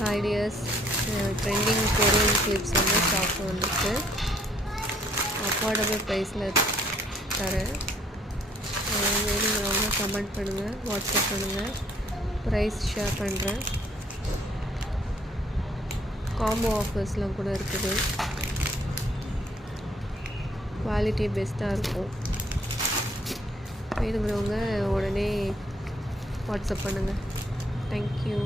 Hi tears, trending Korean clips வந்து ஷாப்பில் வந்துருக்கு. அஃபோர்டபுள் ப்ரைஸில் தரேன். வேணுங்கிறவங்க கமெண்ட் பண்ணுங்கள், வாட்ஸ்அப் பண்ணுங்கள், ப்ரைஸ் ஷேர் பண்ணுறேன். காம்போ ஆஃபர்ஸ்லாம் கூட இருக்குது. குவாலிட்டி பெஸ்ட்டாக இருக்கும். வேணுங்கிறவங்க உடனே வாட்ஸ்அப் பண்ணுங்கள். தேங்க்யூ.